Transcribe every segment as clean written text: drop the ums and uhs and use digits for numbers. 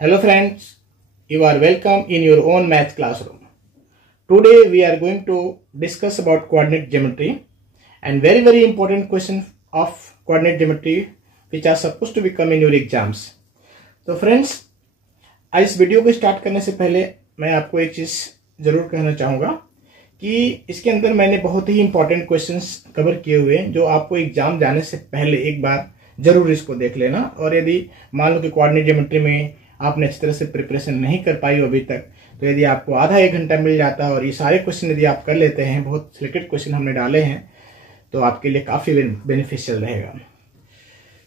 Hello friends, you are welcome in your own math classroom. Today we are going to discuss about coordinate geometry and very important question of coordinate geometry which are supposed to be come in your exams. तो friends, इस video को start करने से पहले मैं आपको एक चीज जरूर कहना चाहूंगा कि इसके अंदर मैंने बहुत ही इंपॉर्टेंट क्वेश्चंस कवर किए हुए हैं जो आपको एग्जाम जाने से पहले एक बार जरूर इसको देख लेना। और यदि मान लो कि कोऑर्डिनेट ज्योमेट्री में आपने अच्छी तरह से प्रिपरेशन नहीं कर पाई हो अभी तक, तो यदि आपको आधा एक घंटा मिल जाता है और ये सारे क्वेश्चन यदि आप कर लेते हैं, बहुत सिलेक्टेड क्वेश्चन हमने डाले हैं, तो आपके लिए काफी बेनिफिशियल रहेगा।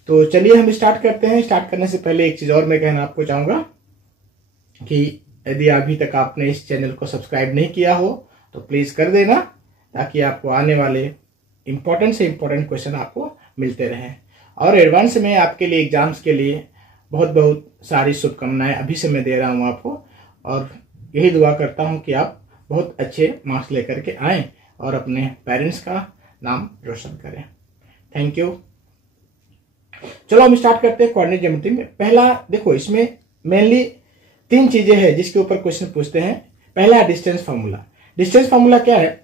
तो चलिए हम स्टार्ट करते हैं। स्टार्ट करने से पहले एक चीज और मैं कहना आपको चाहूंगा कि यदि अभी तक आपने इस चैनल को सब्सक्राइब नहीं किया हो तो प्लीज कर देना, ताकि आपको आने वाले इंपॉर्टेंट से इंपॉर्टेंट क्वेश्चन आपको मिलते रहें। और एडवांस में आपके लिए एग्जाम्स के लिए बहुत सारी शुभकामनाएं अभी से मैं दे रहा हूं आपको, और यही दुआ करता हूं कि आप बहुत अच्छे मार्क्स लेकर के आएं और अपने पेरेंट्स का नाम रोशन करें। Thank you. चलो हम स्टार्ट करते हैं कोऑर्डिनेट ज्योमेट्री में। पहला देखो, इसमें मेनली 3 चीजें हैं जिसके ऊपर क्वेश्चन पूछते हैं। पहला है डिस्टेंस फार्मूला। डिस्टेंस फार्मूला क्या है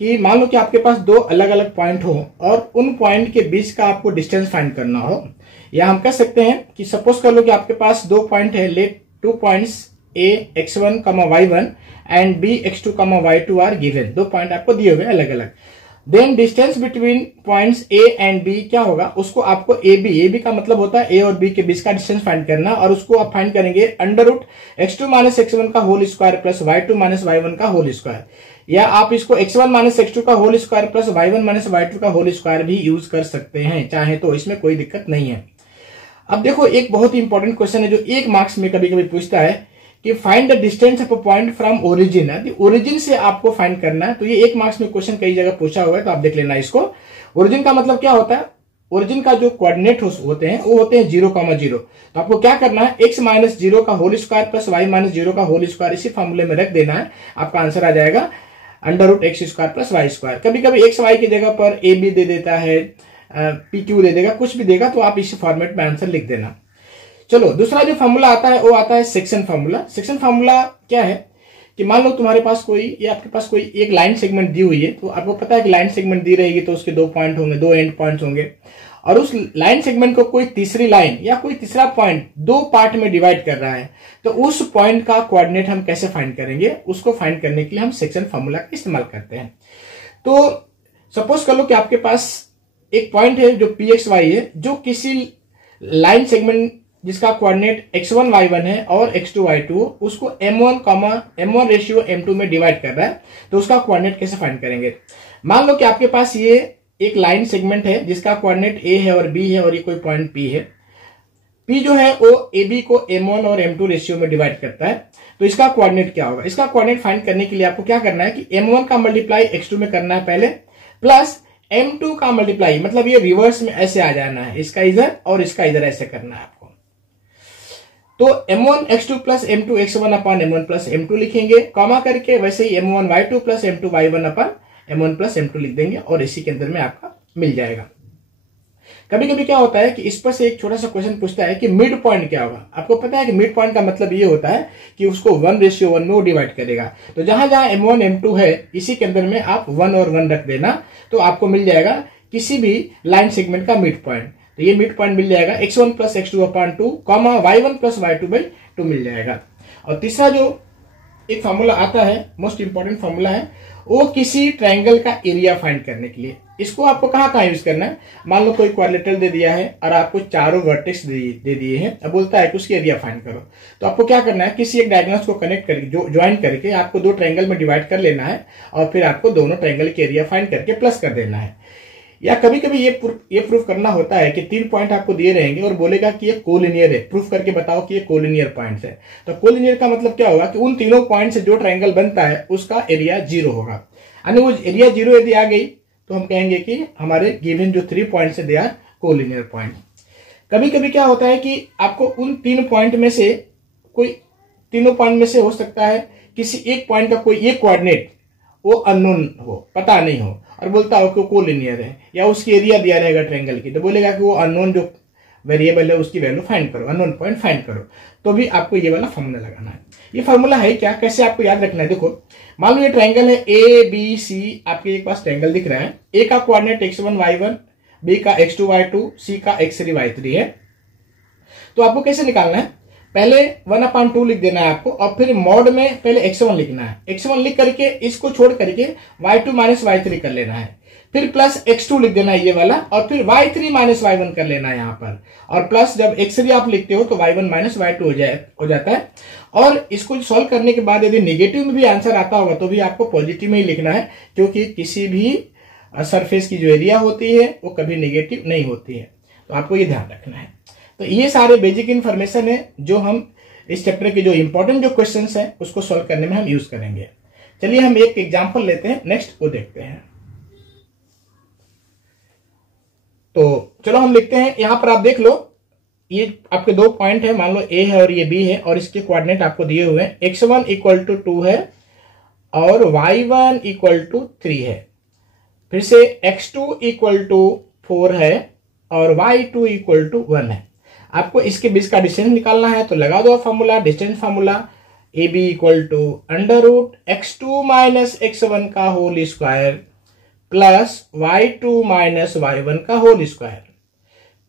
कि मान लो कि आपके पास 2 अलग अलग पॉइंट हो और उन पॉइंट के बीच का आपको डिस्टेंस फाइंड करना हो, या हम कह सकते हैं कि सपोज कर लो कि आपके पास 2 पॉइंट है, let 2 points a x1, y1 and b x2, y2 are given. 2 point आपको दिए हुए अलग अलग। Then distance between points a and b क्या होगा, उसको आपको ab का मतलब होता है a और b के बीच का डिस्टेंस फाइंड करना, और उसको आप फाइंड करेंगे √x2 - x1 का whole square plus y2 - y1 का होल स्क्वायर, या आप इसको x1 - x2 का whole square plus y1 - y2 का होल स्क्वायर भी यूज कर सकते हैं चाहे तो, इसमें कोई दिक्कत नहीं है। अब देखो, एक बहुत ही इंपॉर्टेंट क्वेश्चन है जो 1 मार्क्स में कभी कभी पूछता है कि find the distance of a point from origin. यदि ओरिजिन से आपको फाइंड करना है तो ये 1 मार्क्स में क्वेश्चन कई जगह पूछा हुआ है, तो आप देख लेना इसको। ओरिजिन का मतलब क्या होता है, ओरिजिन का जो कोऑर्डिनेट होते हैं वो होते हैं 0,0। तो आपको क्या करना है, x - 0 का होल स्क्वायर प्लस y - 0 का होल स्क्वायर इसी फॉर्मूले में रख देना है। आपका आंसर आ जाएगा √x² प्लस y²। कभी कभी x y की जगह पर a b दे देता है, p q दे देगा, कुछ भी देगा, तो आप इसी फॉर्मेट में आंसर लिख देना। चलो, दूसरा जो फॉर्मूला आता है वो आता है सेक्शन फार्मूला। सेक्शन फार्मूला क्या है कि मान लो तुम्हारे पास कोई, या आपके पास कोई एक लाइन सेगमेंट दी हुई है, तो आपको पता है कि लाइन सेगमेंट दी रहेगी तो उसके 2 पॉइंट होंगे, 2 एंड पॉइंट्स होंगे, और उस लाइन सेगमेंट को कोई तीसरी लाइन या कोई तीसरा पॉइंट 2 पार्ट में डिवाइड कर रहा है, तो उस पॉइंट का कोऑर्डिनेट हम कैसे फाइंड करेंगे, उसको फाइंड करने के लिए हम सेक्शन फार्मूला का इस्तेमाल करते हैं। तो सपोज कर लो कि आपके पास एक पॉइंट है जो pxy है, जो किसी लाइन सेगमेंट जिसका कोऑर्डिनेट x1 y1 है और x2 y2, उसको m1 रेशियो m2 में डिवाइड कर रहा है, तो उसका कोऑर्डिनेट कैसे फाइंड करेंगे। मान लो कि आपके पास ये एक लाइन सेगमेंट है जिसका कोऑर्डिनेट a है और b है, और ये कोई पॉइंट p है। p जो है वो ab को m1 और m2 रेशियो में डिवाइड करता है, तो इसका कोऑर्डिनेट क्या होगा। इसका कोऑर्डिनेट फाइंड करने के लिए आपको क्या करना है कि m1 का मल्टीप्लाई x2 में करना है पहले, प्लस m2 का मल्टीप्लाई, मतलब ये रिवर्स में ऐसे आ जाना है, इसका इधर और इसका इधर ऐसे करना है आपको। तो m1 x2 plus m2 x1 अपन m1 प्लस m2 लिखेंगे, कॉमा करके, वैसे ही m1 y2 plus m2 y1 अपन m1 प्लस m2 लिख देंगे, और इसी के अंदर में आपका मिल जाएगा। कभी कभी क्या होता है कि इस पर से एक छोटा सा क्वेश्चन पूछता है कि मिड पॉइंट क्या होगा। आपको पता है कि मिड पॉइंट का मतलब ये होता है कि उसको 1:1 में वो डिवाइड करेगा, तो जहां जहां m1 m2 है इसी के अंदर में आप 1 और 1 रख देना, तो आपको मिल जाएगा किसी भी लाइन सेगमेंट का मिड पॉइंट। तो ये मिड पॉइंट मिल जाएगा x1 plus x2 upon 2, y1 plus y2/2 मिल जाएगा। और तीसरा जो एक फॉर्मूला आता है, मोस्ट इंपॉर्टेंट फॉर्मूला है, वो किसी ट्रायंगल का एरिया फाइंड करने के लिए। इसको आपको कहाँ यूज करना है, मान लो कोई क्वाड्रिलेटरल दे दिया है और आपको चारों वर्टेक्स दे दिए हैं, अब बोलता है कि उसकी एरिया फाइंड करो, तो आपको क्या करना है, किसी एक डायगोनल्स को कनेक्ट करके, ज्वाइन करके आपको 2 ट्रायंगल में डिवाइड कर लेना है, और फिर आपको दोनों ट्रायंगल के एरिया फाइंड करके प्लस कर देना है। या कभी कभी ये प्रूफ करना होता है कि 3 पॉइंट आपको दिए रहेंगे और बोलेगा कि ये कोलिनियर है, प्रूफ करके बताओ कि ये कोलिनियर पॉइंट्स है। तो कोलिनियर का मतलब क्या होगा कि उन तीनों पॉइंट से जो ट्रायंगल बनता है उसका एरिया 0 होगा, यानी वो एरिया 0 यदि आ गई तो हम कहेंगे कि हमारे गिवन जो 3 पॉइंट्स है दे आर कोलिनियर पॉइंट। कभी कभी क्या होता है कि आपको उन 3 पॉइंट में से कोई, तीनों पॉइंट में से हो सकता है किसी एक पॉइंट का कोई एक कोऑर्डिनेट वो अननोन हो, पता नहीं हो, और बोलता हो कि कोलिनियर है, या उसकी एरिया दिया रहेगा ट्रायंगल की, तो बोलेगा कि वो अननोन जो वेरिएबल है उसकी वैल्यू फाइंड करो, अननोन पॉइंट फाइंड करो, तो भी आपको ये वाला फॉर्मूला लगाना है। ये फॉर्मूला है क्या, कैसे आपको याद रखना है, देखो मान लो ये ट्रायंगल है ABC, आपके एक पास ट्रायंगल दिख रहा है, A का कोऑर्डिनेट x1 y1, B का x2 y2, C का x3 y3 है। तो आपको कैसे निकालना है, पहले 1/2 लिख देना है आपको, और फिर मॉड में पहले x1 लिखना है, x1 लिख करके इसको छोड़ करके y2 माइनस y3 कर लेना है, फिर प्लस x2 लिख देना है ये वाला, और फिर y3 माइनस y1 कर लेना है यहाँ पर, और प्लस जब x3 आप लिखते हो तो y1 माइनस y2 हो जाता है। और इसको सॉल्व करने के बाद यदि नेगेटिव में भी आंसर आता होगा तो भी आपको पॉजिटिव में ही लिखना है, क्योंकि किसी भी सरफेस की जो एरिया होती है वो कभी नेगेटिव नहीं होती है, तो आपको ये ध्यान रखना है। तो ये सारे बेसिक इन्फॉर्मेशन है जो हम इस चैप्टर के जो इंपॉर्टेंट जो क्वेश्चंस हैं उसको सॉल्व करने में हम यूज करेंगे। चलिए हम एक एग्जांपल लेते हैं, नेक्स्ट वो देखते हैं। तो चलो हम लिखते हैं, यहां पर आप देख लो, ये आपके दो पॉइंट है, मान लो A है और ये B है, और इसके कोऑर्डिनेट आपको दिए हुए हैं, x1 इक्वल टू 2 है और y1 इक्वल टू 3 है, फिर से x2 इक्वल टू 4 है और y2 इक्वल टू 1 है। आपको इसके बीच का डिस्टेंस निकालना है, तो लगा दो formula, distance formula AB equal to under root x2 minus x1 का whole square plus y2 minus y1 का होल स्क्वायर।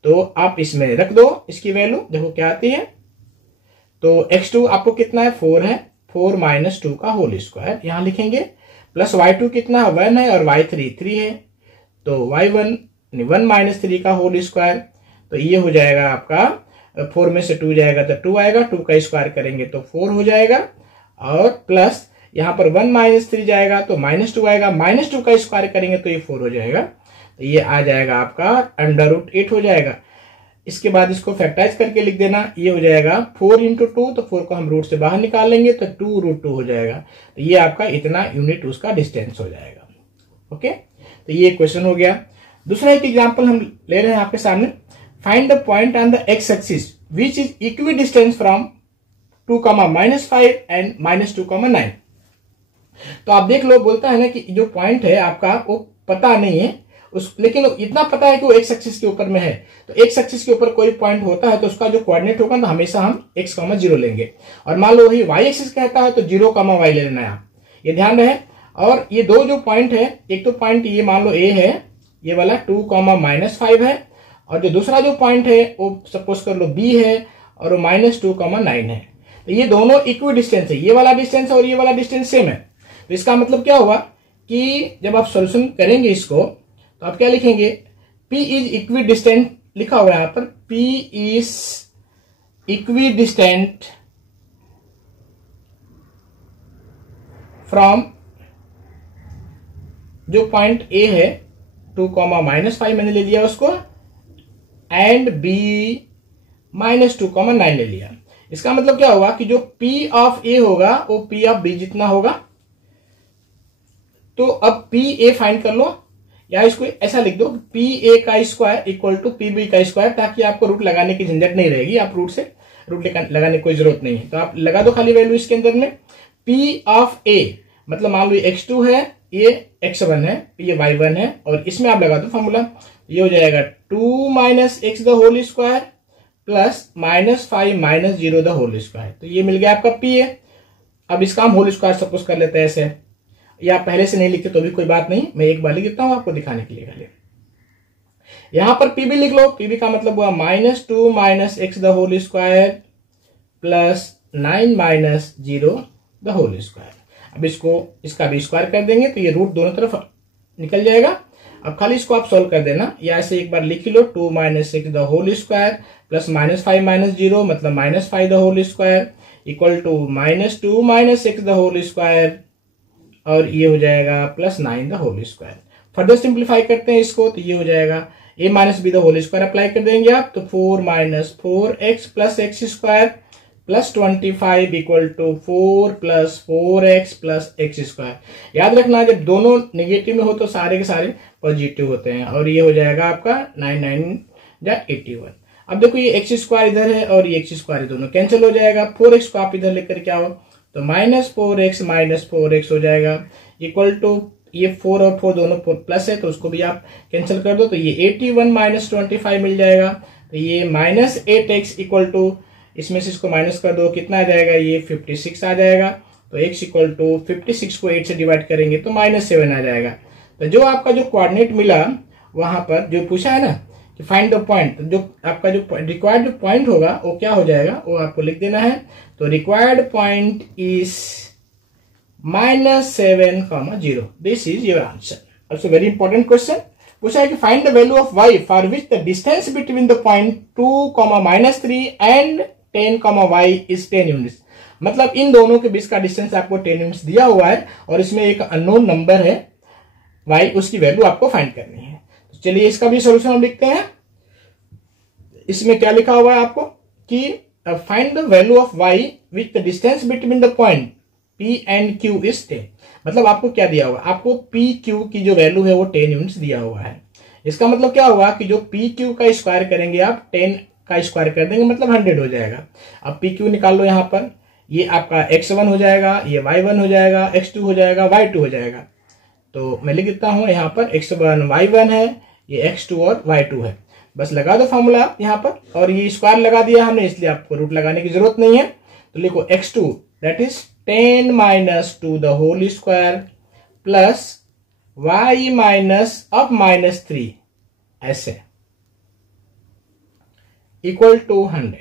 तो आप इसमें रख दो इसकी वैल्यू, देखो क्या आती है। तो x2 आपको कितना है, 4 है, 4 माइनस 2 का होल स्क्वायर यहां लिखेंगे, प्लस y2 कितना 1 है और y3 3 है, तो y1 1 माइनस 3 का होल स्क्वायर। तो ये हो जाएगा आपका 4 में से 2 जाएगा तो 2 आएगा, 2 का स्क्वायर करेंगे तो 4 हो जाएगा, और प्लस यहां पर 1 माइनस 3 जाएगा तो माइनस 2 आएगा, माइनस 2 का स्क्वायर करेंगे तो ये 4 हो जाएगा, तो ये आ जाएगा आपका अंडर रूट 8 हो जाएगा। इसके बाद इसको फैक्टराइज करके लिख देना, ये हो जाएगा 4 इंटू 2, तो 4 को हम रूट से बाहर निकाल लेंगे तो 2 रूट 2 हो जाएगा, तो ये आपका इतना यूनिट उसका डिस्टेंस हो जाएगा। ओके, तो ये क्वेश्चन हो गया। दूसरा एक एग्जाम्पल हम ले रहे हैं आपके सामने, find the point on the x axis which is equi distance from 2,-5 and -2,9। तो आप देख लो, बोलता है ना कि जो पॉइंट है आपका वो पता नहीं है लेकिन इतना पता है कि वो एक्स एक्सिस के ऊपर में है। तो एक्स एक्सिस के ऊपर कोई पॉइंट होता है तो उसका जो कोऑर्डिनेट होगा ना हमेशा हम x,0 लेंगे, और मान लो वही y एक्सिस कहता है तो 0,y ले लेना है, आप ये ध्यान रहे। और ये दो जो पॉइंट है, एक तो पॉइंट ये मान लो A है, ये वाला 2,-5 है, और जो दूसरा जो पॉइंट है वो सपोज कर लो B है और वो -2,9 है। तो ये दोनों इक्वी डिस्टेंस है, ये वाला डिस्टेंस और ये वाला डिस्टेंस सेम है। तो इसका मतलब क्या हुआ कि जब आप सॉल्यूशन करेंगे इसको तो आप क्या लिखेंगे, P इज इक्वी डिस्टेंट, लिखा हुआ है यहां पर P is equi distant from जो पॉइंट A है 2,-5 मैंने ले लिया उसको, एंड B -2,9 ले लिया। इसका मतलब क्या होगा कि जो P ऑफ A होगा वो P ऑफ B जितना होगा। तो अब PA फाइंड कर लो, या इसको ऐसा लिख दो PA का स्क्वायर इक्वल टू PB का स्क्वायर, ताकि आपको रूट लगाने की झंझट नहीं रहेगी, आप रूट लगाने की कोई जरूरत नहीं है। तो आप लगा दो खाली वैल्यू इसके अंदर में। P ऑफ A मतलब मान लो x2 है, ये x1 है, ये y1 है, और इसमें आप लगा दो फॉर्मूला, ये हो जाएगा 2 - x the whole square plus -5 - 0 the whole square. तो ये मिल गया आपका PA। अब इसका हम होल स्क्वायर सपोज कर लेते हैं ऐसे, या पहले से नहीं लिखते तो भी कोई बात नहीं, मैं एक बार लिख देता हूं आपको दिखाने के लिए खाली। यहां पर PB लिख लो, PB का मतलब हुआ -2 - x the whole square plus 9 - 0 the whole square. अब इसका भी स्क्वायर कर देंगे तो ये रूट दोनों तरफ निकल जाएगा। अब खाली इसको आप सोल्व कर देना, या ऐसे एक बार लिख लो 2 - x the whole square plus -5 - 0 मतलब -5 the whole square equal to -2 - x the whole square, और ये हो जाएगा plus 9 the whole square. Further simplify करते हैं इसको, तो ये हो जाएगा a - b the whole square apply कर देंगे आप, तो 4 - 4x plus x square plus 25 equal to 4 + 4x plus x square. याद रखना जब दोनों नेगेटिव में हो तो सारे के सारे पॉजिटिव होते हैं, और ये हो जाएगा आपका 9 × 81। अब देखो ये x स्क्वायर इधर है और ये x स्क्वायर दोनों कैंसिल हो जाएगा, 4x को आप इधर लेकर क्या हो तो -4x - 4x हो जाएगा इक्वल टू ये 4 और 4 दोनों प्लस है तो उसको भी आप कैंसिल कर दो, तो ये 81 - 25 मिल जाएगा। तो ये -8x इक्वल टू, इसमें से इसको माइनस कर दो, कितना आ जाएगा, ये 56 आ जाएगा। तो x इक्वल टू 56 को 8 से डिवाइड करेंगे तो -7 आ जाएगा। तो जो आपका जो कोऑर्डिनेट मिला वहां पर जो पूछा है ना कि फाइंड द पॉइंट, तो जो आपका जो रिक्वायर्ड पॉइंट होगा वो क्या हो जाएगा, वो आपको लिख देना है। तो required point is -7, 0। This is your answer. Also very important question पूछा है कि find the value of y for which the distance between the point 2, -3 and 10, y is 10 units. मतलब इन दोनों के बीच का डिस्टेंस आपको 10 यूनिट्स दिया हुआ है और इसमें एक अननोन नंबर है y, उसकी वैल्यू आपको फाइंड करनी है। तो चलिए इसका भी सोल्यूशन हम लिखते हैं। इसमें क्या लिखा हुआ है आपको कि find the value of y which the distance between the point P and Q is 10। मतलब आपको क्या दिया हुआ, आपको PQ की जो वैल्यू है वो 10 यूनिट्स दिया हुआ है। इसका मतलब क्या हुआ कि जो PQ का स्क्वायर करेंगे आप 10 का स्क्वायर कर देंगे, मतलब 100 हो जाएगा। अब PQ निकाल लो यहाँ पर, ये आपका x1 हो जाएगा, ये y1 हो जाएगा, x2 हो जाएगा, y2 हो जाएगा। तो मैं लिख देता हूं यहाँ पर x1 y1 है, ये x2 और y2 है। बस लगा दो फॉर्मूला यहाँ पर, और ये स्क्वायर लगा दिया हमने, इसलिए आपको रूट लगाने की जरूरत नहीं है। तो लिखो x2 that is 10 - 2 the whole square plus y minus अब -3 ऐसे इक्वल टू 100।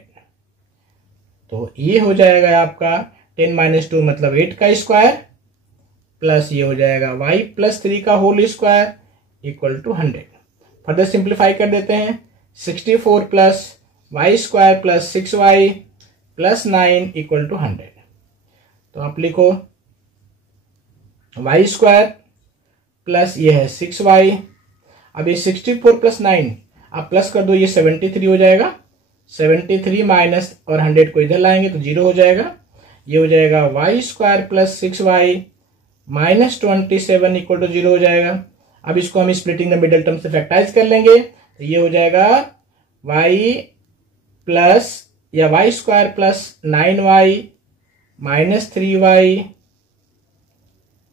तो ये हो जाएगा आपका 10 - 2 मतलब 8 का स्क्वायर प्लस ये हो जाएगा y प्लस 3 का whole square equal to 100। Further simplify कर देते हैं, 64 plus y square plus 6y plus 9 equal to 100। तो आप लिखो y स्क्वायर प्लस ये है 6y, अब ये 64 प्लस 9 आप प्लस कर दो, ये 73 हो जाएगा। 73 माइनस और 100 को इधर लाएंगे तो 0 हो जाएगा। ये हो जाएगा y square plus 6y minus 27 equal to 0 हो जाएगा। अब इसको हम स्प्लिटिंग द मिडल टर्म से फैक्टराइज कर लेंगे, तो ये हो जाएगा y प्लस या y square plus 9y minus 3y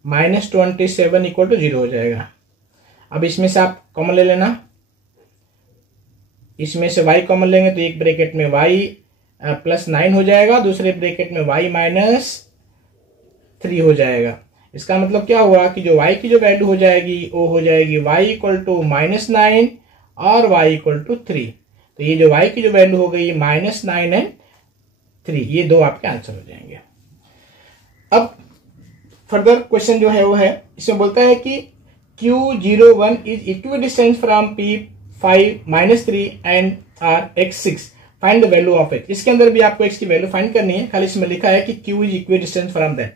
minus 27 equal to 0 हो जाएगा। अब इसमें से आप कॉमन ले लेना, इसमें से y कॉमन लेंगे तो एक ब्रैकेट में y प्लस 9 हो जाएगा, दूसरे ब्रैकेट में y माइनस 3 हो जाएगा। इसका मतलब क्या हुआ कि जो y की जो वैल्यू हो जाएगी वो हो जाएगी y इक्वल टू -9 और y इक्वल टू 3। तो ये जो y की जो वैल्यू हो गई -9 एंड 3, ये दो आपके आंसर हो जाएंगे। अब फर्दर क्वेश्चन जो है वो है, इसमें बोलता है कि Q01 is equidistance from P5 -3 and R x6 find the value of x। इसके अंदर भी आपको x की वैल्यू फाइंड करनी है, खाली इसमें लिखा है कि Q is equidistance from that.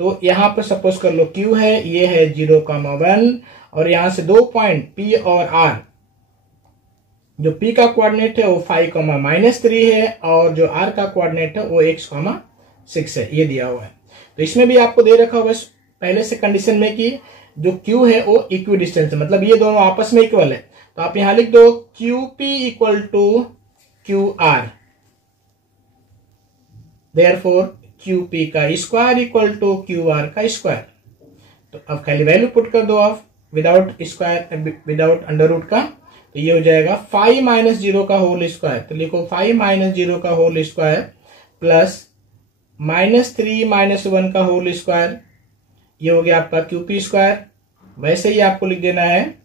तो यहां पर सपोज कर लो Q है, ये है 0,1 और यहां से दो पॉइंट P और R, जो P का कोऑर्डिनेट है वो 5, -3 है और जो R का कोऑर्डिनेट है वो x, 6 है, ये दिया हुआ है। तो इसमें भी आपको दे रखा हुआ पहले से कंडीशन में कि जो Q है वो इक्विडिस्टेंस है, मतलब ये दोनों आपस में इक्वल है। तो आप यहां लिख दो QP equal to QR, therefore QP का स्क्वायर इक्वल टू QR का स्क्वायर। तो अब खाली वैल्यू पुट कर दो आप without square, without under root का। तो ये हो जाएगा 5 - 0 का होल स्क्वायर, तो लिखो 5 - 0 का होल स्क्वायर प्लस -3 - 1 का होल स्क्वायर, ये हो गया आपका QP स्क्वायर। वैसे ही आपको लिख देना है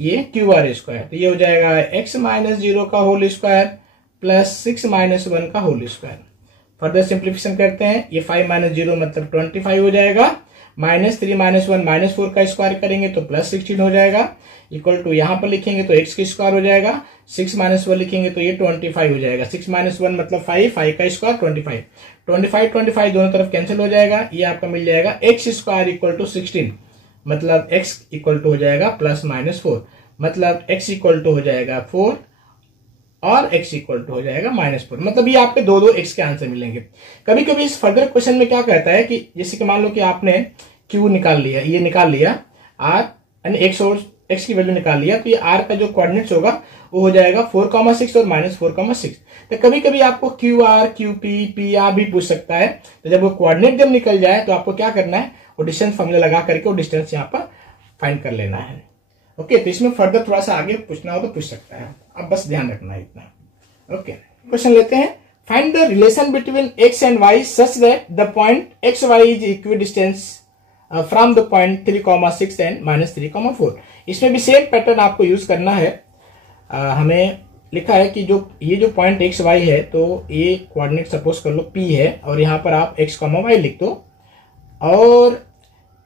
ये QR स्क्वायर, तो ये हो जाएगा x - 0 का होल स्क्वायर प्लस 6 - 1 का होल स्क्वायर। फर्दर सिंप्लीफिकेशन करते हैं, ये 5 - 0 मतलब 25 हो जाएगा, -3 - 1 -4 का स्क्वायर करेंगे तो प्लस 16 हो जाएगा, इक्वल टू यहां पर लिखेंगे तो x की स्क्वायर हो जाएगा, 6 - 1 लिखेंगे तो ये 25 हो जाएगा। 6 - 1 मतलब 5, 5 का स्क्वायर 25, 25 दोनों तरफ कैंसिल हो जाएगा, ये आपका मिल जाएगा x स्क्वायर इक्वल टू 16, मतलब x इक्वल टू हो जाएगा +-4, मतलब x इक्वल टू हो जाएगा 4 और x इक्वल टू हो जाएगा -4। मतलब ये आपके दो x के आंसर मिलेंगे। कभी कभी इस फर्दर क्वेश्चन में क्या कहता है कि जैसे कि मान लो कि आपने q निकाल लिया, ये निकाल लिया r यानी x और x की वैल्यू निकाल लिया, तो ये r का जो कोऑर्डिनेट्स होगा वो हो जाएगा 4,6 और -4,6। तो कभी कभी आपको QR, QP, PR भी पूछ सकता है। तो जब वो कोऑर्डिनेट जब निकल जाए तो आपको क्या करना है, वो डिस्टेंस फॉर्मूला लगा करके वो डिस्टेंस यहाँ पर फाइंड कर लेना है। ओके, तो इसमें फर्दर थोड़ा सा आगे पूछना हो तो पूछ सकता है। अब बस ध्यान रखना है इतना। ओके, क्वेश्चन लेते हैं। Find the relation between x and y such that the point x y is equidistance from the point 3,6 and -3,4। इसमें भी सेम पैटर्न आपको यूज करना है। हमें लिखा है कि जो ये जो पॉइंट एक्स वाई है, तो ये कोऑर्डिनेट सपोज कर लो P है, और यहाँ पर आप x, y लिख दो, और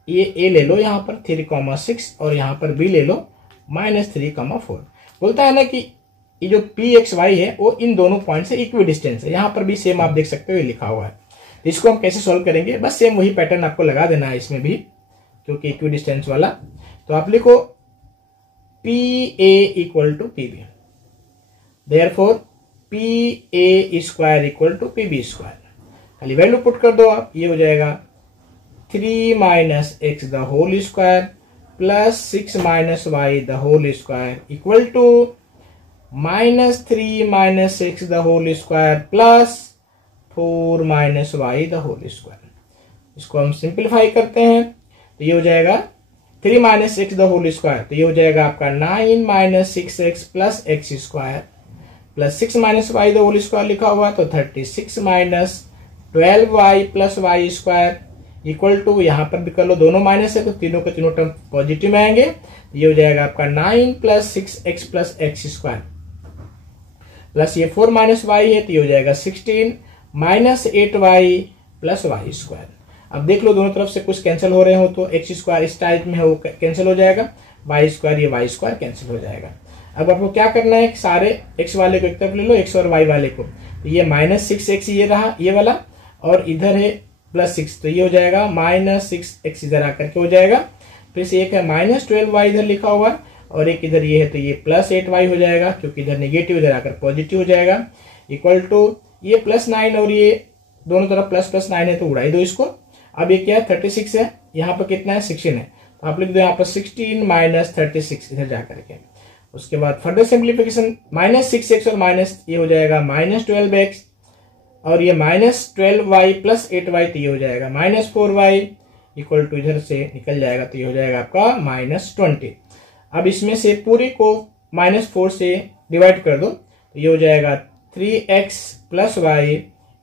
ये a ले लो यहाँ पर 3,6, और यहाँ पर b ले लो -3,4। बोलता है ना कि ये जो pxy है वो इन दोनों पॉइंट से इक्वी डिस्टेंस है। यहाँ पर भी सेम आप देख सकते हो ये लिखा हुआ है। तो इसको हम कैसे सॉल्व करेंगे, बस सेम वही पैटर्न आपको लगा देना है इसमें भी, क्योंकि इक्वी डिस्टेंस वाला। तो आप लिखो PA equal to PB, therefore PA square equal to PB square. खाली वैल्यू पुट कर दो आप, ये हो जाएगा 3 minus x the whole square plus 6 minus y the whole square equal to -3 minus x the whole square plus 4 minus y the whole square. इसको हम simplify करते हैं, तो ये हो जाएगा 3 minus x the whole square, तो ये हो जाएगा आपका 9 minus 6x plus x square plus 6 minus y the whole square लिखा हुआ, तो 36 minus 12y plus y square equal to, यहाँ पर भी कर लो, दोनों माइनस है तो तीनों के तीनों टर्म पॉजिटिव में आएंगे। ये हो जाएगा आपका 9 plus 6x plus x square plus ये 4 माइनस वाई है, तो ये हो जाएगा 16 minus 8y plus y square. अब देख लो दोनों तरफ से कुछ कैंसिल हो रहे हो तो एक्स स्क्वायर इस टाइप में है वो कैंसिल हो जाएगा, वाई स्क्वायर ये वाई स्क्वायर कैंसिल हो जाएगा। अब आपको क्या करना है, सारे एक्स वाले को एक तरफ ले लो, एक्स और वाई वाले को, तो ये -6x ये रहा ये वाला, और इधर है +6, तो ये हो जाएगा -6x इधर आकर के हो जाएगा। फिर से एक है -12y इधर लिखा हुआ, और एक इधर ये है, तो ये +8y हो जाएगा, क्योंकि इधर नेगेटिव इधर आकर पॉजिटिव हो जाएगा, इक्वल टू ये +9 और ये दोनों तरफ +9 है तो उड़ाई दो इसको। अब ये क्या है 36 है, यहाँ पर कितना है 16 है, तो आप लिख दो यहाँ पर 16 माइनस 36 इधर जाकर के। उसके बाद फर्दर सिंप्लीफिकेशन, -6x और माइनस ये हो जाएगा -12x, और ये -12y प्लस 8y, तो ये हो जाएगा -4y इक्वल टू इधर से निकल जाएगा, तो ये हो जाएगा आपका -20। अब इसमें से पूरी को -4 से डिवाइड कर दो, तो ये हो जाएगा 3x plus y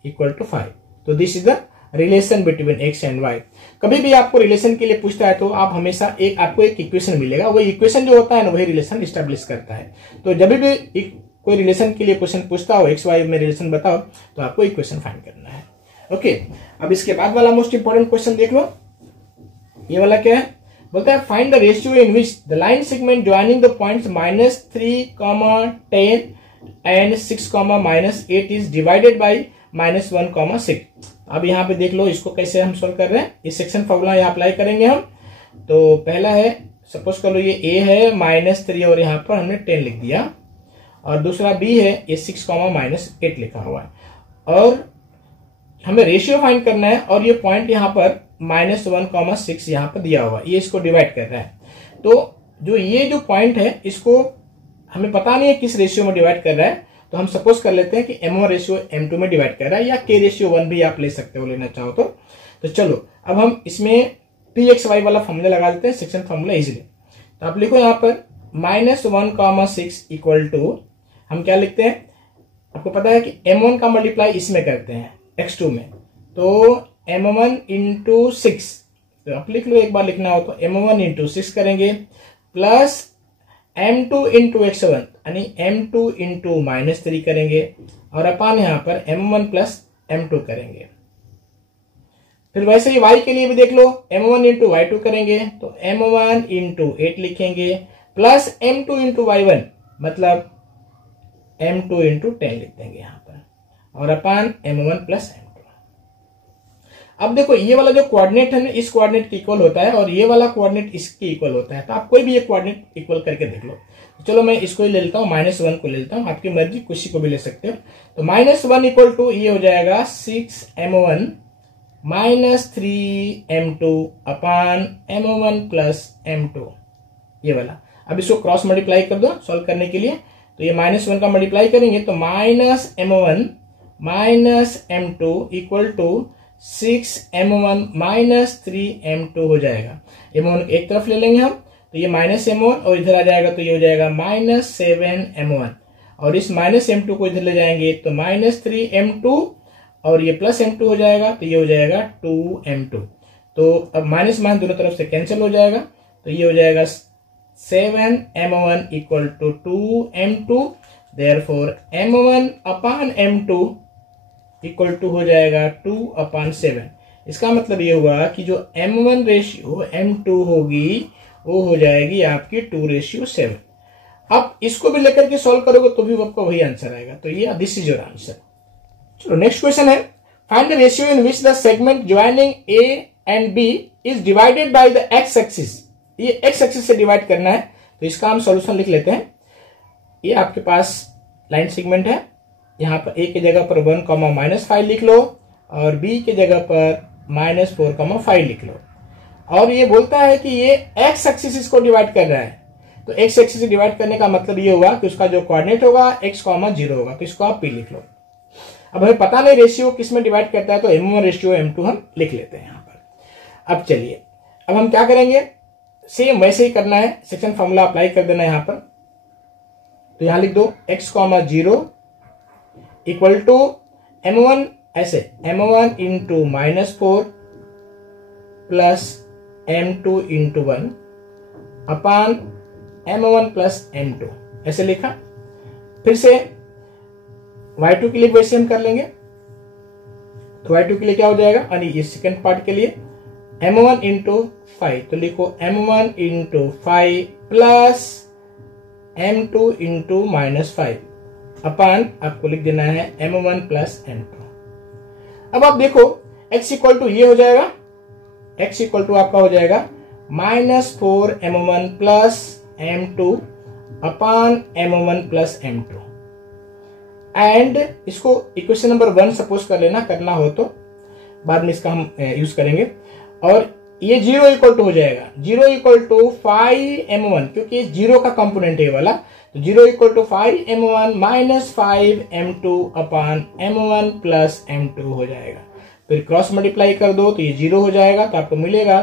equal to 5। तो this is the relation between x and y। कभी भी आपको रिलेशन के लिए पूछता है तो आप हमेशा आपको एक इक्वेशन मिलेगा, वही इक्वेशन जो होता है ना वही रिलेशन इस्टेब्लिश करता है। तो जब भी कोई रिलेशन के लिए क्वेश्चन पूछता हो एक्स वाई में रिलेशन बताओ, तो आपको इक्वेशन फाइंड करना है। ओके, अब इसके बाद वाला मोस्ट इंपोर्टेंट क्वेश्चन देख लो, ये वाला क्या है, बोलता है find the ratio in which the line segment joining the points -3, 10 and 6, -8 is divided by -1, 6। अब यहाँ पे देख लो इसको कैसे हम सोल्व कर रहे हैं, इस सेक्शन फॉर्मूला यहाँ अप्लाई करेंगे हम। तो पहला है, सपोज कर लो ये a है -3 और यहाँ पर हमने 10 लिख दिया, और दूसरा b है ये 6, -8 लिखा हुआ है, और हमें रेशियो फाइंड करना है, और ये पॉइंट यहाँ पर -1, 6 यहाँ पर दिया हुआ है, ये इसको डिवाइड कर रहा है। तो जो ये जो पॉइंट है इसको हमें पता नहीं है किस रेशियो में डिवाइड कर रहा है, तो हम सपोज कर लेते हैं कि m1 रेशियो m2 में डिवाइड कर रहा है, या k रेशियो 1 भी आप ले सकते हो लेना चाहो तो चलो अब हम इसमें pxy वाला फॉर्मूला लगा देते हैं, सेक्शन फॉर्मूला इजीली। तो आप लिखो यहाँ पर -1, 6 इक्वल टू, हम क्या लिखते हैं, आपको पता है कि m1 का मल्टीप्लाई इसमें करते हैं x2 में, तो m1 इंटू 6, तो आप लिख लो एक बार लिखना हो तो m1 इंटू 6 करेंगे, प्लस m2 इंटू x1 यानी m2 इंटू -3 करेंगे, और अपन यहाँ पर m1 प्लस m2 करेंगे। फिर वैसे ही y के लिए भी देख लो, m1 इंटू y2 करेंगे तो m1 इंटू 8 लिखेंगे, प्लस m2 इंटू y1 मतलब m2 इंटू 10 लिख देंगे यहाँ पर, और अपन m1 प्लस m2। अब देखो ये वाला जो कोऑर्डिनेट है ना इस कोऑर्डिनेट के इक्वल होता है, और ये वाला कोऑर्डिनेट इसके इक्वल होता है, तो आप कोई भी ये कोऑर्डिनेट इक्वल करके देख लो। तो चलो मैं इसको ही ले लेता हूँ, -1 को ले लेता हूँ, आपकी मर्जी किसी को भी ले सकते हो। तो -1 इक्वल टू ये हो जाएगा 6m1 -3m2 अपान m1 प्लस m2, ये वाला। अब इसको क्रॉस मल्टीप्लाई कर दो सॉल्व करने के लिए, तो ये -1 का मल्टीप्लाई करेंगे तो -m1 -m2 equal to 6m1 -3m2 हो जाएगा। m1 एक तरफ ले लेंगे हम, तो ये -m1 और इधर आ जाएगा तो ये हो जाएगा -7m1 और इस -m2 को इधर ले जाएंगे तो -3m2 और ये +m2 हो जाएगा, तो ये हो जाएगा 2m2। तो अब माइनस माइनस दोनों तरफ से कैंसिल हो जाएगा, तो ये हो जाएगा 7m1 equal to 2m2। Therefore m1 upon m2 equal to हो जाएगा 2/7। इसका मतलब ये हुआ कि जो m1 रेशियो m2 होगी वो हो जाएगी आपकी 2:7। अब इसको भी लेकर के सॉल्व करोगे तो भी आपको वही आंसर आएगा। तो ये दिस इज योर आंसर। चलो नेक्स्ट क्वेश्चन है, find the ratio in which the segment joining A and B is divided by the x axis. ये एक्स एक्सिस से डिवाइड करना है, तो इसका हम सॉल्यूशन लिख लेते हैं। ये आपके पास लाइन सेगमेंट है, यहाँ पर ए की जगह पर 1,-5 लिख लो और बी की जगह पर -4,5 लिख लो। और ये बोलता है कि ये एक्स एक्सिस इसको डिवाइड कर रहा है, तो एक्स एक्सिस से डिवाइड करने का मतलब ये हुआ कि उसका जो कोऑर्डिनेट होगा x,0 होगा, तो इसको आप p लिख लो। अब हमें पता नहीं रेशियो किस में डिवाइड करता है, तो m1 रेशियो m2 हम लिख लेते हैं यहाँ पर। अब चलिए, अब हम क्या करेंगे, सेम वैसे ही करना है, सेक्शन फॉर्मूला अप्लाई कर देना है यहाँ पर। तो यहां लिख दो x,0 इक्वल टू m1, ऐसे m1 into -4 plus m2 into 1 अपान m1 प्लस m2, ऐसे लिखा। फिर से y2 के लिए वैसे हम कर लेंगे, तो y2 के लिए क्या हो जाएगा, यानी इस सेकेंड पार्ट के लिए m1 इंटू 5, तो लिखो m1 into 5 plus m2 into -5 अपान आपको लिख देना है m1 प्लस m2। अब आप देखो x इक्वल टू ये हो जाएगा, x इक्वल टू आपका हो जाएगा -4m1 plus m2 upon m1 plus m2। And इसको इक्वेशन नंबर 1 सपोज कर लेना, करना हो तो बाद में इसका हम यूज करेंगे। और ये 0 इक्वल टू हो जाएगा 0 इक्वल टू 5m1, क्योंकि 0 का कंपोनेंट है वाला, तो 0 equal to 5m1 minus 5m2 upon m1 plus m2 हो जाएगा। फिर क्रॉस मल्टीप्लाई कर दो तो ये 0 हो जाएगा, तो आपको मिलेगा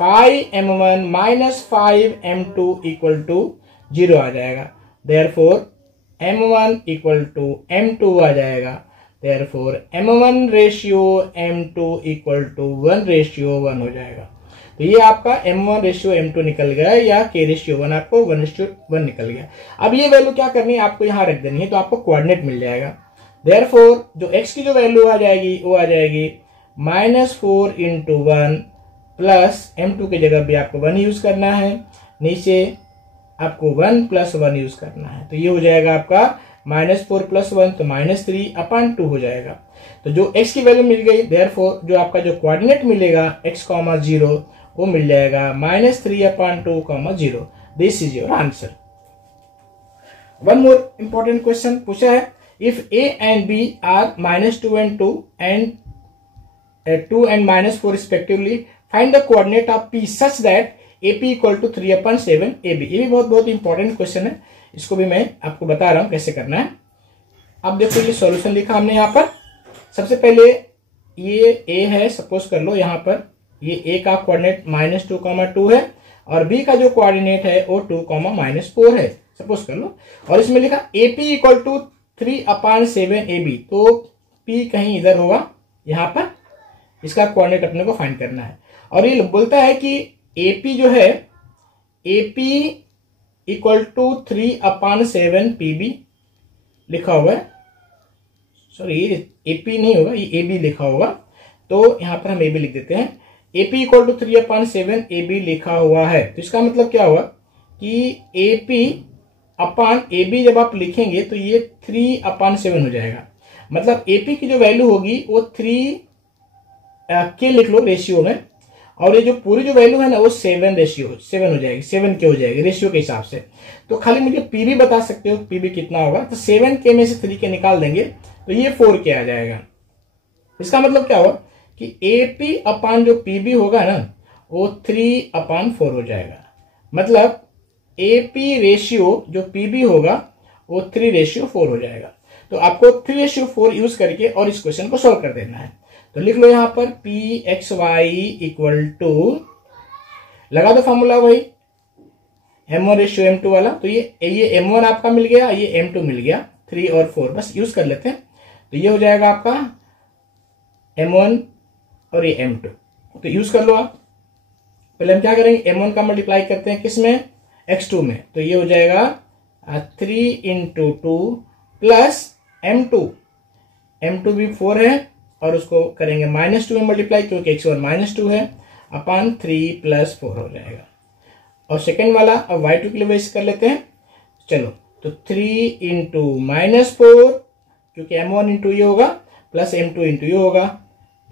5m1 minus 5m2 equal to 0 आ जाएगा। Therefore m1 equal to m2 आ जाएगा। Therefore m1 ratio m2 equal to 1:1 हो जाएगा। तो ये आपका m1 रेशियो m2 निकल गया, या k रेशियो 1 आपको 1:1 निकल गया। अब ये वैल्यू क्या करनी है, आपको यहाँ रख देनी है, तो आपको कोऑर्डिनेट मिल जाएगा। देयरफॉर जो x की जो वैल्यू आ जाएगी वो आ जाएगी -4 इंटू 1 प्लस m2 की जगह भी आपको 1 यूज करना है, नीचे आपको 1 प्लस 1 यूज करना है। तो ये हो जाएगा आपका -4 प्लस 1, तो -3 अपान 2 हो जाएगा। तो जो x की वैल्यू मिल गई, देयरफॉर जो आपका जो कोऑर्डिनेट मिलेगा x,0 वो मिल जाएगा -3 upon 2, 0। This is your answer. One more important question पूछा है, if a and b are -2 and 2 and 2 and -4 respectively, find the coordinate of p such that AP equal to 3/7 AB। ये भी बहुत important question है, इसको भी मैं आपको बता रहा हूं कैसे करना है। अब देखो ये सॉल्यूशन लिखा हमने यहाँ पर। सबसे पहले ये A है, सपोज कर लो यहाँ पर ये A का कोऑर्डिनेट -2, है और B का जो कोऑर्डिनेट है वो 2, है, सपोज कर लो। और इसमें लिखा AP इक्वल टू 3/7 AB, तो P कहीं इधर होगा यहाँ पर, इसका कोऑर्डिनेट अपने को फाइंड करना है। और ये बोलता है कि AP जो है AP इक्वल टू 3/7 PB लिखा हुआ है, सॉरी ये AP नहीं होगा, ये AB लिखा होगा, तो यहां पर हम AB लिख देते हैं। AP इक्वल टू 3/7 AB लिखा हुआ है, तो इसका मतलब क्या हुआ कि AP अपान AB जब आप लिखेंगे तो ये 3/7 हो जाएगा। मतलब AP की जो वैल्यू होगी वो 3 के लिख लो रेशियो में, और ये जो पूरी जो वैल्यू है ना वो 7 हो जाएगी, 7 के हो जाएगी रेशियो के हिसाब से। तो खाली मुझे पीबी बता सकते हो, पीबी कितना होगा, तो 7 में से 3 के निकाल देंगे तो ये 4 के आ जाएगा। इसका मतलब क्या हुआ कि AP अपान जो पीबी होगा ना वो 3/4 हो जाएगा। मतलब AP रेशियो जो पीबी होगा वो 3:4 हो जाएगा। तो आपको 3:4 यूज करके और इस क्वेश्चन को सोल्व कर देना है। तो लिख लो यहां पर PXY इक्वल टू, लगा दो फॉर्मूला वही m1 रेशियो m2 वाला। तो ये m1 आपका मिल गया, ये m2 मिल गया, 3 और 4 बस यूज कर लेते हैं। तो ये हो जाएगा आपका m1 और ये m2, तो यूज कर लो आप। पहले हम क्या करेंगे, m1 का मल्टीप्लाई करते हैं किसमें, x2 में, तो ये हो जाएगा 3 × 2 प्लस m2 भी 4 है और उसको करेंगे -2 में मल्टीप्लाई क्योंकि x1 -2 है, अपान 3 + 4 हो जाएगा। और सेकेंड वाला अब y2 के लिए वैसे कर लेते हैं। चलो तो 3 × -4 क्योंकि m1 × ये होगा प्लस m2 × ये होगा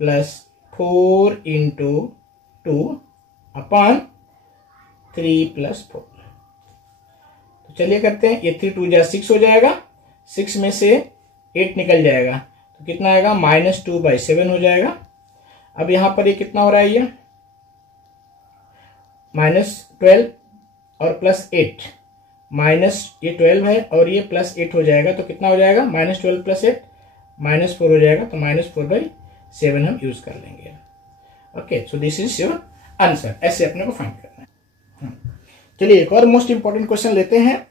प्लस 4 × 2 अपान 3 + 4। तो चलिए करते हैं, ये 3 × 2 = 6 हो जाएगा, 6 में से 8 निकल जाएगा तो कितना आएगा, -2/7 हो जाएगा। अब यहां पर ये कितना हो रहा है, ये -12 और +8, ये 12 है और ये +8 हो जाएगा तो कितना हो जाएगा, -12 + 8 -4 हो जाएगा, तो -4/7 हम यूज कर लेंगे। Okay, so this is your answer. ऐसे अपने को फाइंड करना है। चलिए एक और मोस्ट इंपॉर्टेंट क्वेश्चन लेते हैं।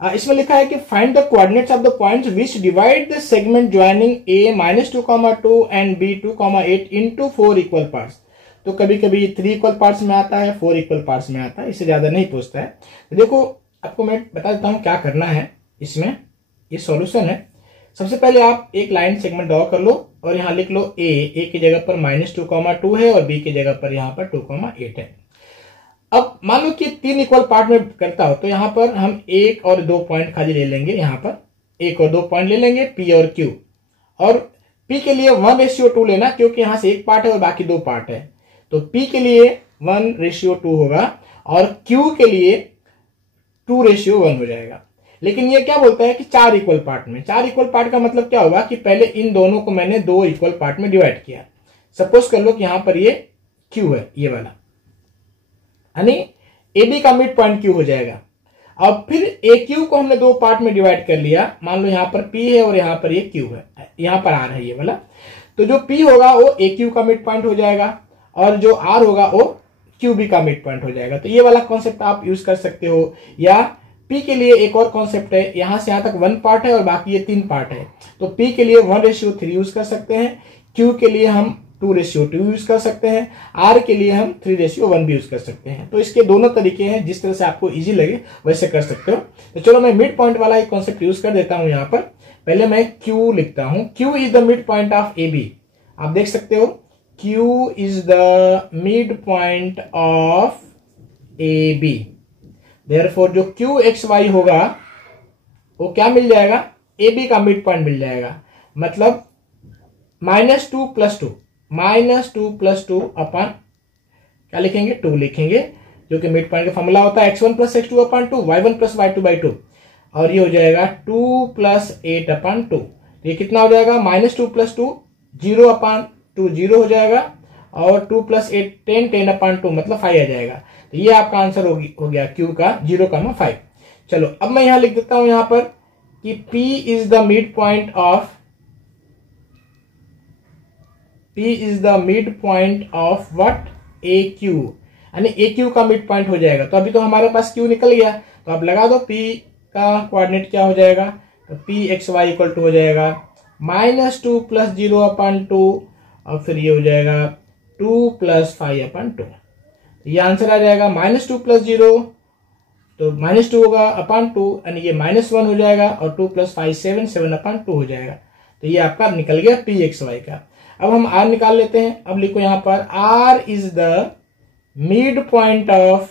इसमें लिखा है कि find the coordinates of the points which divide the segment joining A -2, and B 2, 8 into 4 equal parts. तो कभी कभी 3 इक्वल पार्ट्स में आता है, 4 इक्वल पार्ट्स में आता है, इससे ज्यादा नहीं पूछता है। तो देखो आपको मैं बता देता हूं क्या करना है इसमें, ये सॉल्यूशन है। सबसे पहले आप एक लाइन सेगमेंट ड्रॉ कर लो और यहां लिख लो A की जगह पर -2, 2 है और B की जगह पर यहां पर 2, 8 है। अब मान लो कि 3 इक्वल पार्ट में करता हो तो यहां पर हम 1 और 2 पॉइंट खाली ले लेंगे, यहां पर 1 और 2 पॉइंट ले लेंगे P और Q, और P के लिए 1:2 लेना क्योंकि यहां से 1 पार्ट है और बाकी 2 पार्ट है, तो P के लिए 1:2 होगा और Q के लिए 2:1 हो जाएगा। लेकिन ये क्या बोलता है कि 4 इक्वल पार्ट में, 4 इक्वल पार्ट का मतलब क्या होगा कि पहले इन दोनों को मैंने 2 इक्वल पार्ट में डिवाइड किया। सपोज कर लो कि यहां पर ये Q है, ये वाला, यानी AB का मिड पॉइंट Q हो जाएगा। अब फिर AQ को हमने 2 पार्ट में डिवाइड कर लिया, मान लो यहां पर P है और यहां पर ये Q है, यहां पर R है ये वाला, तो जो P होगा वो AQ का मिड पॉइंट हो जाएगा और जो R होगा वो QB का मिड पॉइंट हो जाएगा। तो ये वाला कॉन्सेप्ट आप यूज कर सकते हो। या P के लिए एक और कॉन्सेप्ट है, यहां से यहां तक 1 पार्ट है और बाकी ये 3 पार्ट है, तो P के लिए 1:3 यूज कर सकते हैं, Q के लिए हम 2:2 यूज कर सकते हैं, R के लिए हम 3:1 भी यूज कर सकते हैं। तो इसके दोनों तरीके हैं, जिस तरह से आपको इजी लगे वैसे कर सकते हो। तो चलो मैं मिड पॉइंट वाला एक कॉन्सेप्ट यूज कर देता हूं। यहां पर पहले मैं Q लिखता हूं, Q is the mid point of AB। आप देख सकते हो Q is the mid point of AB, therefore जो QXY होगा वो क्या मिल जाएगा, AB का मिड पॉइंट मिल जाएगा, मतलब -2 + 2 अपन क्या लिखेंगे, 2 लिखेंगे, जो कि मिड पॉइंट का फॉर्मूला होता है x1 + x2/2, y1 + y2/2, और ये हो जाएगा 2 + 8/2। ये कितना हो जाएगा, -2 + 2 0/2, 0 हो जाएगा, और 2 + 8 10, 10/2 मतलब 5 आ जाएगा। तो ये आपका आंसर हो गया Q का 0,5। चलो अब मैं यहां लिख देता हूं यहां पर कि P is the mid point of what, AQ, यानी AQ का मिड पॉइंट हो जाएगा। तो अभी तो हमारे पास Q निकल गया, तो अब लगा दो P का कोऑर्डिनेट क्या हो जाएगा, तो PXY = हो जाएगा -2 + 0/2 और फिर ये हो जाएगा 2 + 5/2। ये आंसर आ जाएगा -2 + 0, तो -2 होगा /2, यानी ये -1 हो जाएगा, और 2 + 5 7, 7/2 हो जाएगा। तो ये आपका निकल गया PXY का। अब हम R निकाल लेते हैं। अब लिखो यहां पर R is the mid point of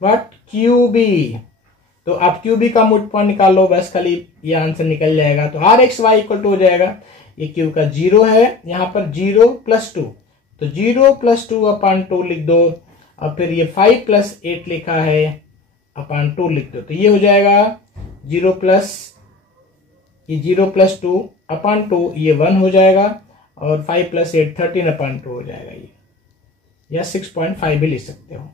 what, QB। तो आप QB का मिड पॉइंट निकाल लो, बस खाली ये आंसर निकल जाएगा। तो RXY = हो जाएगा, ये Q का 0 है, यहां पर 0 + 2, तो 0 + 2/2 लिख दो, और फिर ये 5 + 8 लिखा है /2 लिख दो, तो ये हो जाएगा 0 + 2/2, ये 1 हो जाएगा, और 5 + 8 13/2 हो जाएगा ये, या 6.5 भी लिख सकते हो।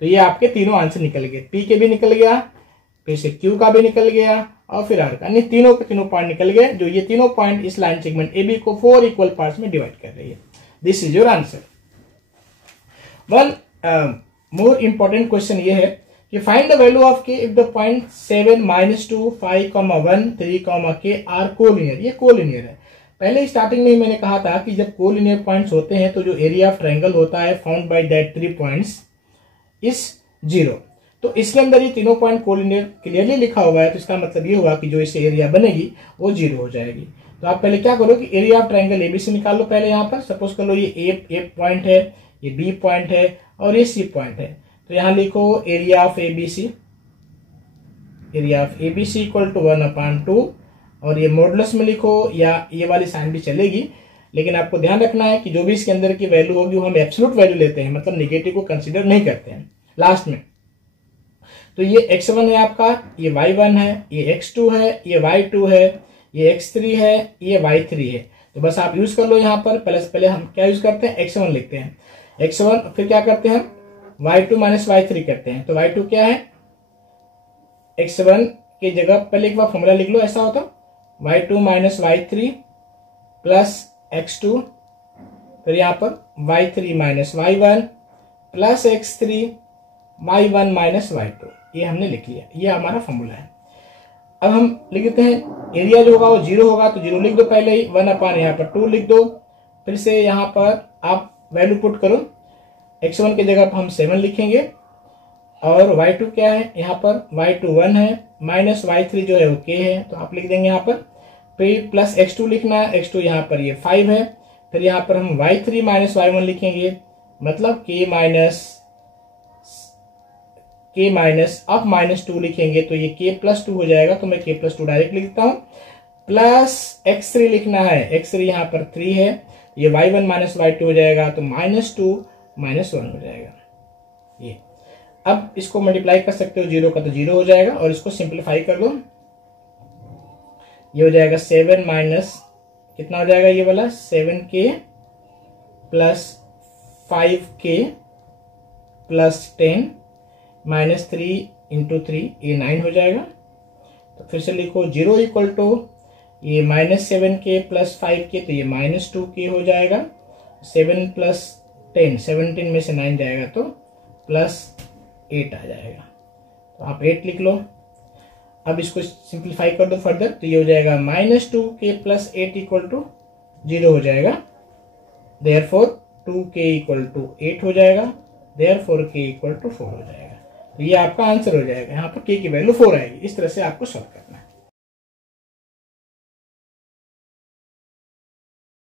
तो ये आपके तीनों आंसर निकल गए, P के भी निकल गया, फिर से Q का भी निकल गया, और फिर R का, यानी तीनों के तीनों पॉइंट निकल गए, जो ये तीनों पॉइंट इस लाइन सेगमेंट AB को 4 इक्वल पार्ट्स में डिवाइड कर रही है। This is your answer. One more important question ये है कि फाइंड द वैल्यू ऑफ के इफ द पॉइंट 7, -2, 5, 1, 3, के आर कोलिनियर। ये कोलिनियर है। पहले स्टार्टिंग में मैंने कहा था कि जब कोलिनियर पॉइंट्स होते हैं तो जो एरिया ऑफ ट्रायंगल होता है found by that 3 points is 0। तो इसके अंदर ये तीनों पॉइंट कोलिनियर क्लियरली लिखा हुआ है, तो इसका मतलब ये हुआ कि जो इससे एरिया बनेगी वो 0 हो जाएगी। तो आप पहले क्या करो कि एरिया ऑफ ट्रायंगल एबीसी निकाल लो। पहले यहाँ पर सपोज कर लो ये ए पॉइंट है, ये बी पॉइंट है और ये सी पॉइंट है। तो यहाँ लिखो area of ABC, area of ABC equal to 1/2 और ये मॉडुलस में लिखो या ये वाली साइन भी चलेगी, लेकिन आपको ध्यान रखना है कि जो भी इसके अंदर की वैल्यू होगी वो हम एब्सोल्यूट वैल्यू लेते हैं, मतलब निगेटिव को कंसीडर नहीं करते हैं लास्ट में। तो ये x1 है आपका, ये y1 है, ये x2 है, ये y2 है, ये x3 है, ये y3 है। तो बस आप यूज कर लो यहाँ पर। पहले हम क्या यूज करते हैं, x1 लिखते हैं, x1 फिर क्या करते हैं y2 माइनस y3 करते हैं। तो y2 क्या है, x1 की जगह पहले एक बार फॉर्मूला लिख लो, ऐसा होता y2 minus y3 plus x2, फिर यहाँ पर y3 minus y1 plus x3 y1 minus y2। ये हमने लिख लिया, ये हमारा फॉर्मूला है। अब हम लिख देते हैं एरिया जो होगा वो 0 होगा, तो 0 लिख दो पहले ही, 1/, यहाँ पर 2 लिख दो। फिर से यहाँ पर आप वैल्यू पुट करो, x1 की जगह पर हम 7 लिखेंगे और y2 क्या है, यहाँ पर y2 1 है, माइनस y3 जो है वो k है, तो आप लिख देंगे यहाँ पर। फिर प्लस x2 लिखना है, x2 यहाँ पर ये 5 है। फिर यहाँ पर हम y3 माइनस y1 लिखेंगे, मतलब k माइनस अब -2 लिखेंगे तो ये k + 2 हो जाएगा, तो मैं k + 2 डायरेक्ट लिखता हूं। प्लस x3 लिखना है, x3 यहाँ पर 3 है, ये y1 माइनस y2 हो जाएगा, तो -2 -1 हो जाएगा। ये अब इसको मल्टीप्लाई कर सकते हो, 0 का तो 0 हो जाएगा और इसको सिंप्लीफाई कर लो। ये हो जाएगा 7 माइनस कितना हो जाएगा, ये वाला 7k plus 5k plus 10 minus 3 into 3, ये 9 हो जाएगा। तो फिर से लिखो 0 इक्वल टू ये -7k प्लस 5k, तो ये -2k हो जाएगा। 7 प्लस 10, 17 में से 9 जाएगा तो प्लस 8 आ जाएगा, तो आप 8 लिख लो। अब इसको सिंप्लीफाई कर दो फर्दर, तो ये हो जाएगा -2k प्लस 8 इक्वल टू 0 हो जाएगा। देयरफॉर 2k इक्वल टू 8 हो जाएगा, देयरफॉर k इक्वल टू 4 हो जाएगा। तो ये आपका आंसर हो जाएगा। यहाँ पर k की वैल्यू 4 आएगी। इस तरह से आपको सॉल्व करना है।